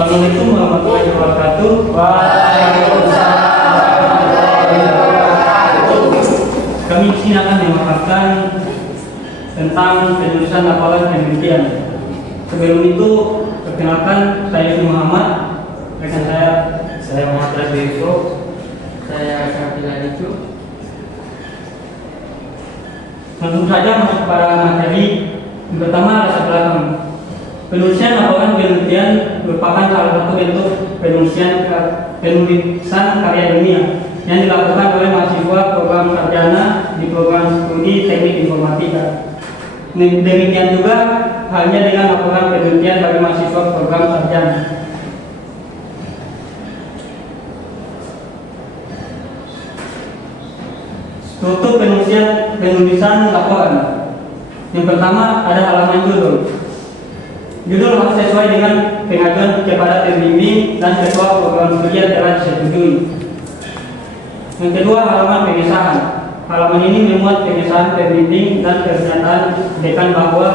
Assalamualaikum warahmatullahi wabarakatuh. Waalaikumsalam warahmatullahi wabarakatuh. Kami di sini akan memaparkan tentang penulisan laporan penelitian. Sebelum itu, perkenalkan saya Yusuf Muhammad, rekan saya Muhammad Rabi Yusuf. Saya Syafila Dicu. Langsung saja masuk pada materi. Yang pertama, latar belakang. Penulisan laporan penelitian merupakan salah satu bentuk penulisan karya ilmiah yang dilakukan oleh mahasiswa program sarjana di program studi teknik informatika. Demikian juga halnya dengan laporan penelitian bagi mahasiswa program sarjana. Struktur penulisan laporan. Yang pertama ada halaman judul. Judul harus sesuai dengan pengajuan kepada pembimbing dan ketua program studi yang telah disetujui. Yang kedua halaman pengesahan. Halaman ini memuat pengesahan pembimbing dan pernyataan dekan bahwa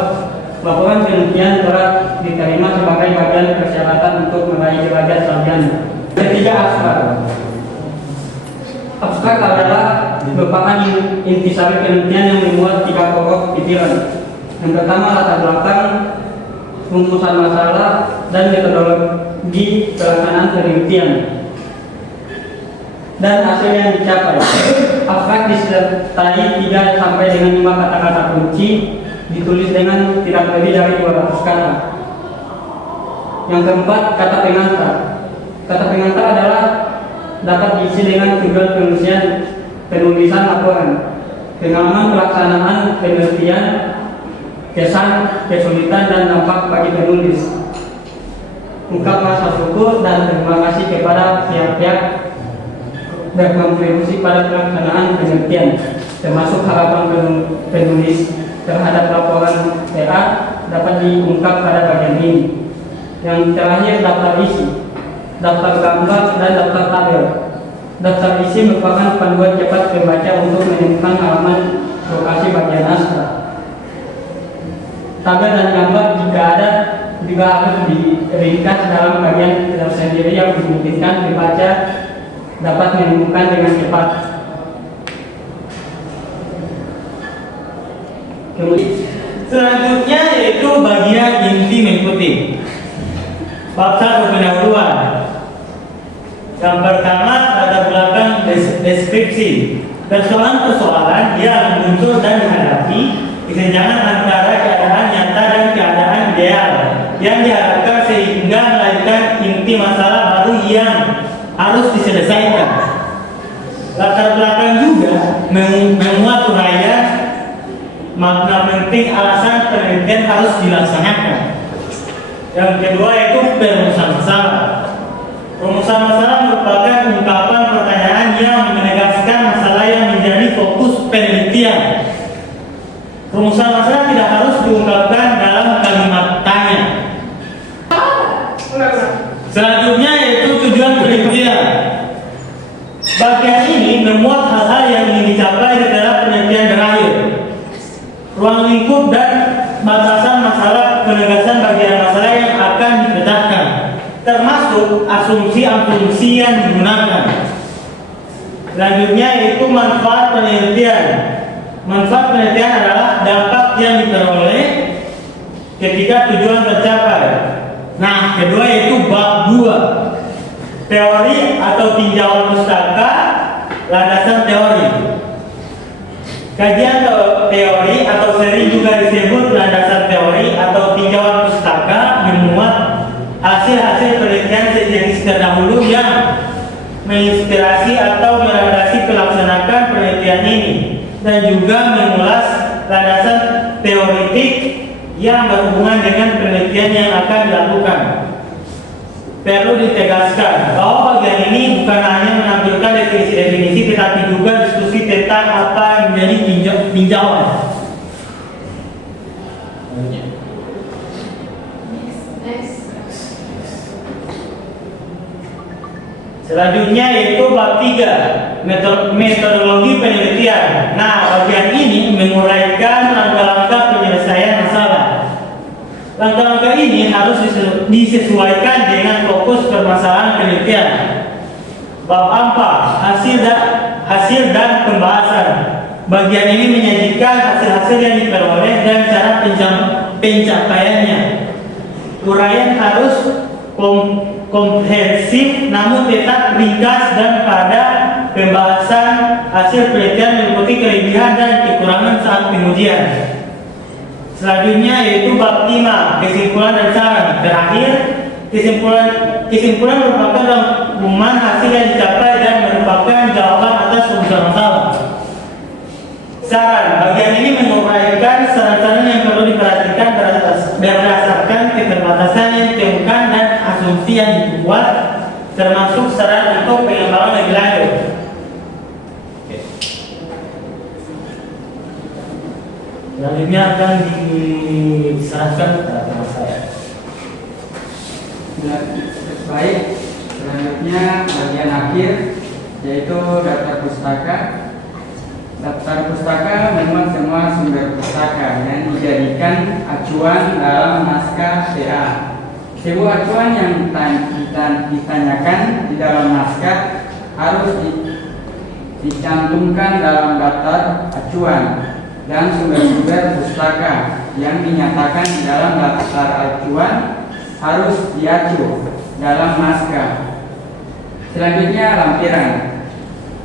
laporan penelitian telah diterima sebagai bagian persyaratan untuk meraih derajat sarjana. Ketiga abstrak. Abstrak adalah merupakan intisari penelitian yang memuat 3 pokok pikiran. Yang pertama latar belakang, rumusan masalah, dan metodologi pelaksanaan penelitian dan hasil yang dicapai. Abstrak disertai 3 sampai dengan 5 kata-kata kunci, ditulis dengan tidak lebih dari 200 kata. Yang keempat, kata pengantar. Kata pengantar adalah dapat diisi dengan tujuan penulisan laporan, pengalaman pelaksanaan penelitian, kesan, kesulitan, dan dampak bagi penulis, ungkap rasa syukur dan terima kasih kepada pihak-pihak berkontribusi pada pelaksanaan penelitian, termasuk harapan penulis terhadap laporan PA dapat diungkap pada bagian ini. Yang terakhir, daftar isi, daftar gambar, dan daftar tabel. Daftar isi merupakan panduan cepat pembaca untuk menemukan halaman lokasi bagian naskah. Tabel dan gambar jika ada juga harus diringkas dalam bagian tersendiri yang memungkinkan pembaca dapat menemukan dengan cepat. Kemudian selanjutnya yaitu bagian inti mengikuti. Bab 1 pendahuluan. Yang pertama latar belakang deskripsi. Persoalan-persoalan yang muncul dan dihadapi kesenjangan antara keadaan nyata dan keadaan ideal yang diharapkan sehingga melahirkan inti masalah baru yang harus diselesaikan. Latar belakang juga memuat uraian makna penting alasan penelitian harus dilaksanakan. Yang kedua yaitu perumusan masalah. Perumusan masalah merupakan ungkapan pertanyaan yang menegaskan masalah yang menjadi fokus penelitian. Perumusan masalah tidak harus diungkapkan dalam kalimat tanya. Selanjutnya yaitu tujuan penelitian. Bagian ini memuat hal-hal yang ingin dicapai setelah penelitian berakhir. Ruang lingkup dan batasan masalah, penegasan bagian masalah yang akan dipecahkan, termasuk asumsi-asumsi yang digunakan. Selanjutnya yaitu manfaat penelitian. Manfaat penelitian adalah dampak yang diperoleh ketika tujuan tercapai. Nah, kedua yaitu bab 2. Teori atau tinjauan pustaka, landasan teori. Kajian teori atau sering juga disebut landasan teori atau tinjauan pustaka memuat hasil-hasil penelitian sejenis terdahulu yang menginspirasi atau melandasi pelaksanaan penelitian ini, dan juga mengulas landasan teoritik yang berhubungan dengan penelitian yang akan dilakukan. Perlu ditegaskan bahwa bagian ini bukan hanya menampilkan definisi-definisi, tetapi juga diskusi tentang apa yang menjadi tinjauan. Selanjutnya yaitu bab 3, metodologi penelitian. Nah, bagian ini menguraikan langkah-langkah penyelesaian masalah. Langkah-langkah ini harus disesuaikan dengan Bab 4, hasil dan pembahasan. Bagian ini menyajikan hasil-hasil yang diperoleh dan cara pencapaiannya. Uraian harus komprehensif namun tetap ringkas dan pada pembahasan hasil penelitian meliputi kelebihan dan kekurangan saat pengujian. Selanjutnya yaitu bab 5, kesimpulan dan saran. Terakhir, kesimpulan merupakan rangkuman hasil yang dicapai dan merupakan jawaban atas unsur masalah. Saran, bagian ini menguraikan saran-saran yang perlu diperhatikan berdasarkan keterbatasan yang ditemukan dan asumsi yang dibuat, termasuk saran untuk pengembangan lebih lanjut. Selanjutnya akan diserahkan kepada saya. Baik, selanjutnya bagian akhir yaitu daftar pustaka. Daftar pustaka memuat semua sumber pustaka yang dijadikan acuan dalam naskah TA. Sebuah acuan yang ditanyakan di dalam naskah harus dicantumkan dalam daftar acuan, dan sumber-sumber pustaka yang dinyatakan di dalam daftar acuan harus diacu dalam naskah. Selanjutnya lampiran.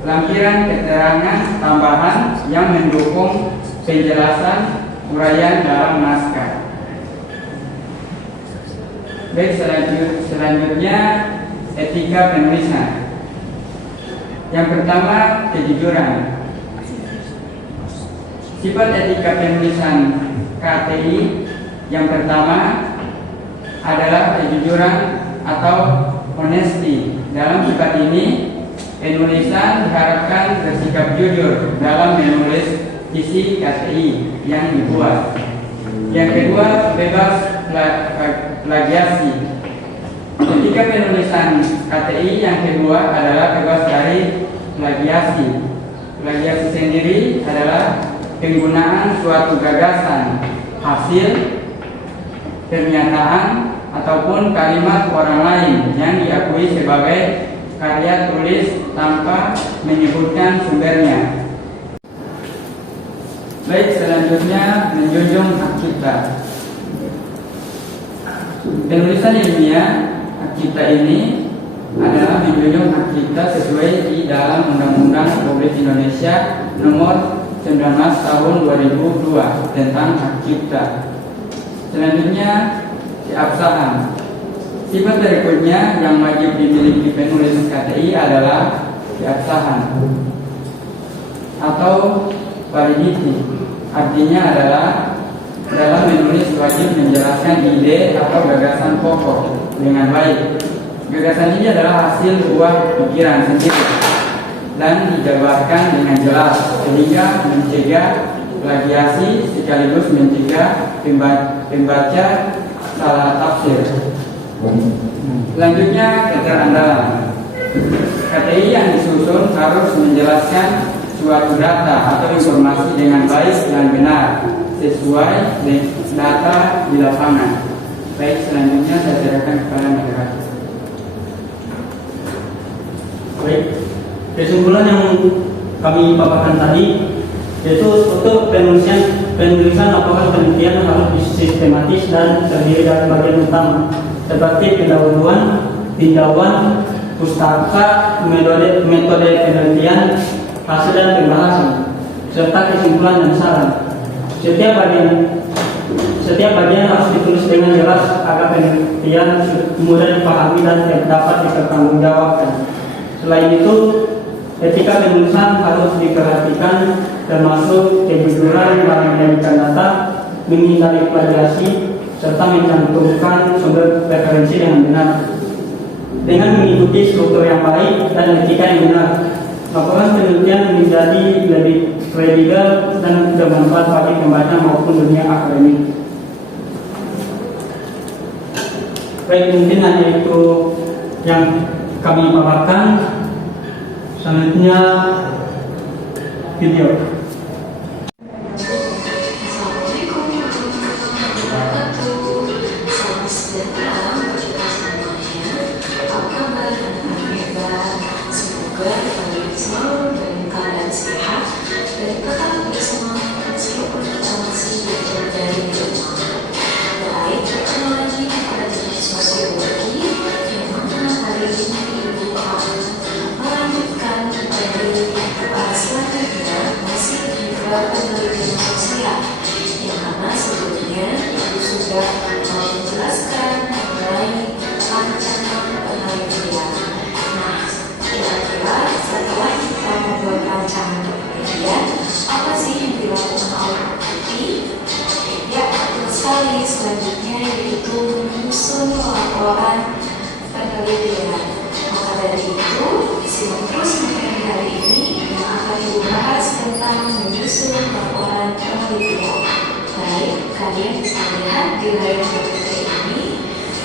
Lampiran keterangan tambahan yang mendukung penjelasan uraian dalam naskah. Baik, selanjutnya etika penulisan. Yang pertama, kejujuran. Sifat etika penulisan KTI yang pertama adalah kejujuran atau honesty. Dalam sifat ini, penulisan diharapkan bersikap jujur dalam menulis isi KTI yang dibuat. Yang kedua, bebas plagiasi. Ketika penulisan KTI yang kedua adalah bebas dari plagiasi. Plagiasi sendiri adalah penggunaan suatu gagasan, hasil, pernyataan, ataupun kalimat orang lain yang diakui sebagai karya tulis tanpa menyebutkan sumbernya. Baik, selanjutnya menjunjung hak cipta. Penulisan ilmiah hak cipta ini adalah menjunjung hak cipta sesuai di dalam Undang-Undang Republik Indonesia Nomor 19 Tahun 2002 tentang hak cipta. Selanjutnya keabsahan. Sifat berikutnya yang wajib dimiliki penulis KTI adalah keabsahan atau validity. Artinya adalah dalam menulis wajib menjelaskan ide atau gagasan pokok dengan baik. Gagasan ini adalah hasil buah pikiran sendiri dan dijabarkan dengan jelas sehingga mencegah plagiasi sekaligus mencegah pembaca salah tafsir. Selanjutnya keterandalan. KTI yang disusun harus menjelaskan suatu data atau informasi dengan baik dan benar sesuai dengan data di lapangan. Baik, selanjutnya saya serahkan kepada moderator. Baik, kesimpulan yang kami paparkan tadi yaitu untuk penulisan laporan penelitian harus sistematis dan terdiri dari bagian utama seperti pendahuluan, tinjauan, pustaka, metode penelitian, hasil dan pembahasan, serta kesimpulan dan saran. Setiap bagian harus ditulis dengan jelas agar penelitian mudah dipahami dan dapat dipertanggungjawabkan. Selain itu, etika penulisan harus diperhatikan, termasuk kejujuran dalam menyajikan data, menghindari plagiasi, serta mencantumkan sumber referensi dengan benar. Dengan mengikuti struktur yang baik dan etika yang benar, laporan penelitian menjadi lebih kredibel dan bermanfaat bagi pembaca maupun dunia akademik. Baik, mungkin hanya itu yang kami paparkan. Selanjutnya video. Apa kabar anak-anak hebat? menyusun laporan penelitian. Baik, kalian bisa lihat di layar komputer ini.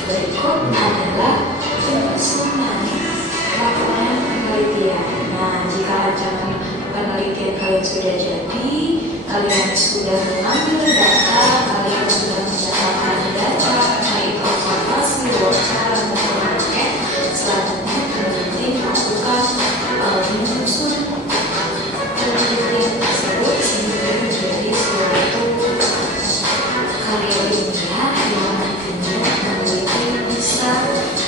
Berikut adalah penyusunan laporan penelitian. Nah, jika rancangan penelitian kalian sudah jadi, kalian sudah mengambil data, kalian sudah mendapatkan data baik observasi, wawancara, maupun angket. Selanjutnya kalian melakukan menyusun penelitian tersebut sehingga menjadi suatu karya ilmiah yang nantinya peneliti bisa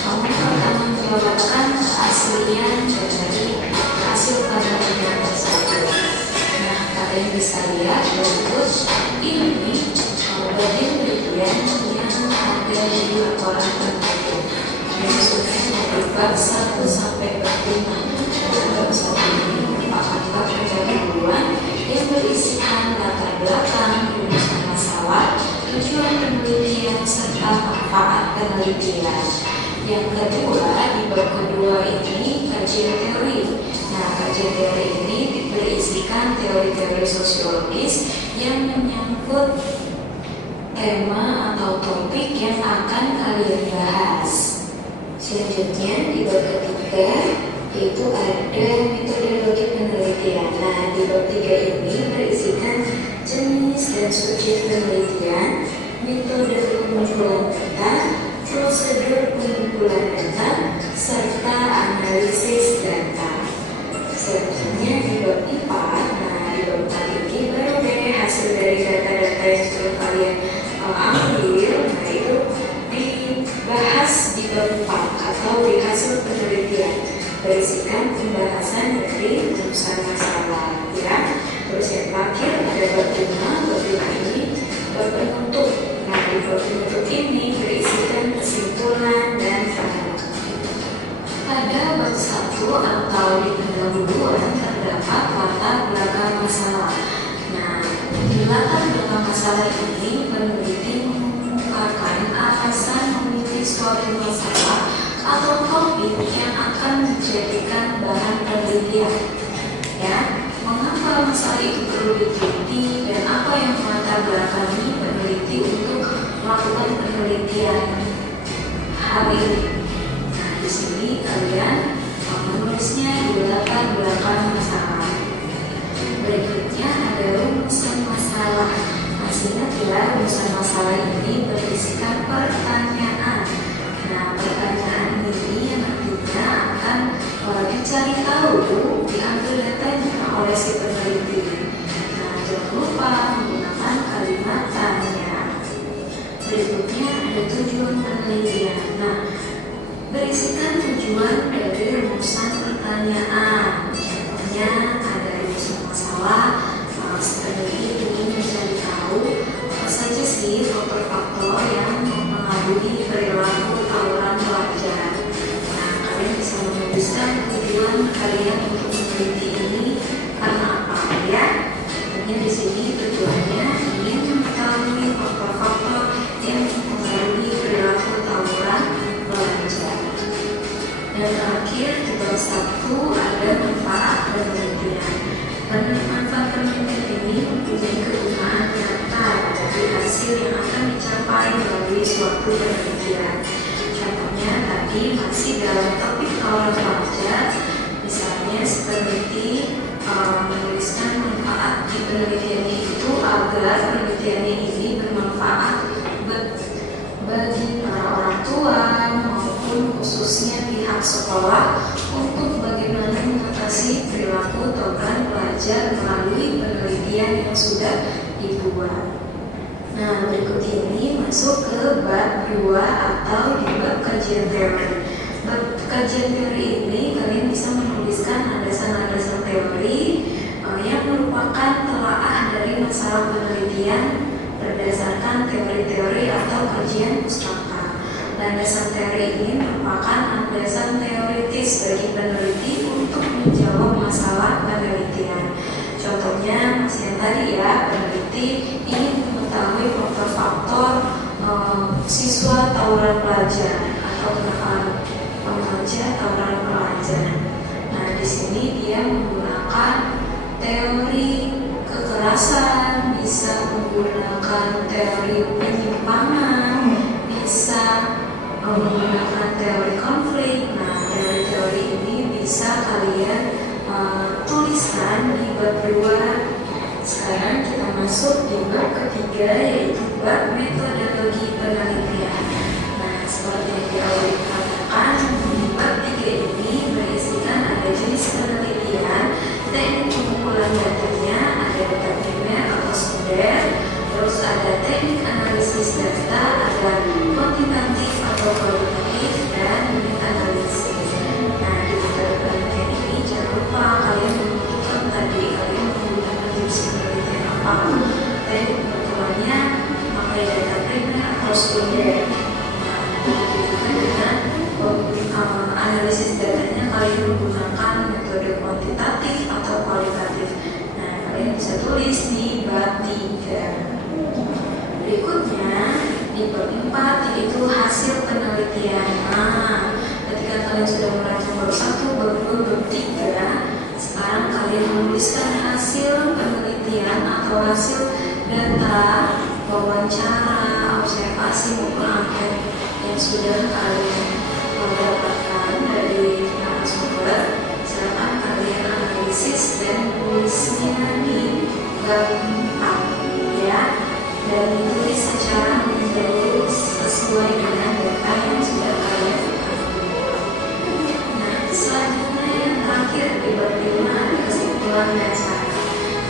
mempertanggungjawabkan keaslian dari hasil penelitian tersebut. Nah, kalian bisa lihat berikut ini bagi penelitian yang ada di laporan penelitian. Maksudnya dari bab 1 sampai bab 5. Bab 1 ini merupakan bab pendahuluan yang berisikan latar belakang rumusan masalah, tujuan penelitian serta manfaat penelitian. Yang kedua, di bab kedua ini kajian teori. Nah, kajian teori ini berisikan teori-teori sosiologis yang menyangkut tema atau topik yang akan kalian bahas. Selanjutnya di bab ketiga itu ada metodologi penelitian. Nah, di bab 3 ini berisikan jenis dan subjek penelitian, metode pengumpulan data, prosedur pengumpulan data, serta analisis data. Selanjutnya di bab 4, nah di bab 4 ini baru deh hasil dari data-data yang sudah kalian ambil. Nah, itu dibahas di bab 4 atau di hasil penelitian, berisikan pembahasan dari rumusan masalah, ya. Terus yang terakhir ada bab 5. Bab 5 ini bab penutup. Nah, di bab penutup ini berisikan kesimpulan dan penerapan. Pada bab 1 atau di pendahuluan terdapat latar belakang masalah. Nah, di latar belakang masalah ini peneliti mengungkapkan alasan memilih suatu masalah atau topik yang akan menjadikan bahan penelitian. Ya, mengapa masalah itu perlu diteliti dan apa yang melatar belakangi peneliti untuk melakukan penelitian hal ini. Nah, di sini kalian menulisnya di latar belakang masalah. Berikutnya ada rumusan masalah. Masih ingat ya, rumusan masalah ini berisikan pertanyaan. Nah, pertanyaan ini yang nantinya akan dicari tahu, diambil datanya oleh si peneliti. Nah, jangan lupa menggunakan kalimat tanya. Berikutnya ada tujuan penelitian. Nah, berisikan tujuan dari rumusan pertanyaan. Contohnya ada rumusan masalah, si peneliti ingin mencari tahu apa saja sih faktor-faktor yang mempengaruhi perilaku tawuran pelajar. Nah, kalian bisa menuliskan tujuan kalian untuk meneliti ini karena apa ya? Tentunya di sini tujuannya ingin mengetahui faktor-faktor yang mempengaruhi perilaku tawuran pelajar. Dan terakhir di bab 1 ada manfaat penelitian. Manfaat penelitian ini mempunyai kegunaan nyata dari hasil yang akan dicapai melalui suatu penelitian. Contohnya tadi masih dalam topik tawuran pelajar, misalnya si peneliti menuliskan manfaat di penelitiannya itu agar penelitiannya ini bermanfaat bagi para orang tua maupun khususnya pihak sekolah untuk bagaimana mengatasi perilaku tawuran pelajar melalui penelitian yang sudah dibuat. Nah, berikut ini masuk ke bab 2 atau di bab kajian teori. Bab kajian teori ini kalian bisa menuliskan landasan-landasan teori yang merupakan telaah dari masalah penelitian berdasarkan teori-teori atau kajian pustaka. Landasan teori ini merupakan landasan teoritis bagi peneliti untuk menjawab masalah penelitian. Contohnya masih yang tadi ya, peneliti ingin mengetahui faktor-faktor siswa tawuran pelajar atau remaja tawuran pelajar. Nah, di sini dia menggunakan teori kekerasan, bisa menggunakan teori penyimpangan, bisa menggunakan teori konflik. Nah, teori-teori ini bisa kalian tuliskan di bab 2. Sekarang kita masuk di bab ketiga, yaitu bab metodologi penelitian. Nah, seperti yang kita katakan, di bab 3 ini berisikan ada jenis penelitian, teknik pengumpulan datanya, ada data primer atau sekunder, terus ada teknik analisis data, ada kuantitatif atau kualitatif, dan unit analisis. Nah, di metode penelitian ini jangan lupa kalian menentukan tadi kalian menggunakan jenis penelitian apa. Teknik pengumpulannya pakai data primer atau sekunder. Nah, begitu juga dengan analisis datanya kalian menggunakan metode kuantitatif atau kualitatif. Nah, kalian bisa tulis di bab 3. Berikutnya di bab 4 yaitu hasil penelitian. Nah, ketika kalian sudah merancang bab 1, bab 2, bab 3, sekarang kalian menuliskan hasil penelitian atau hasil data wawancara, observasi maupun angket yang sudah kalian dapatkan dari narasumber. Silakan kalian analisis dan tulisnya di bab 4 ya, dan ditulis secara menyeluruh sesuai dengan data yang sudah kalian ambil. Nah, selanjutnya yang terakhir di bab 5 ada kesimpulan dan syarat.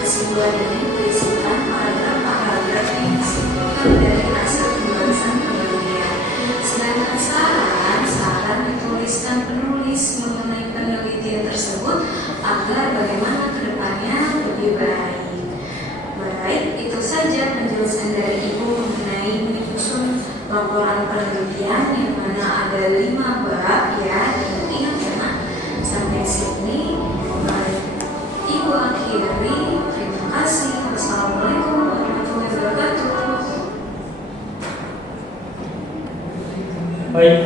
Kesimpulan ini berisikan paragraf-paragraf yang disimpulkan dari hasil pembahasan penelitian. Sedangkan saran dituliskan penulis mengenai penelitian tersebut agar bagaimana kedepannya lebih baik. Baik, itu saja penjelasan dari Ibu mengenai menyusun laporan penelitian yang mana ada 5 bab ya. Dan ingat ya, sampai sini Ibu akhiri. Terima kasih. Wassalamualaikum warahmatullahi wabarakatuh. Baik,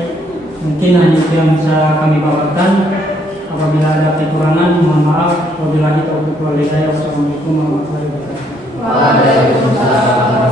mungkin hanya itu yang bisa kami bawakan. Apabila ada kekurangan, mohon maaf. Wabillahi taufiq wal hidayah. Wassalamualaikum warahmatullahi wabarakatuh. Waalaikumsalam.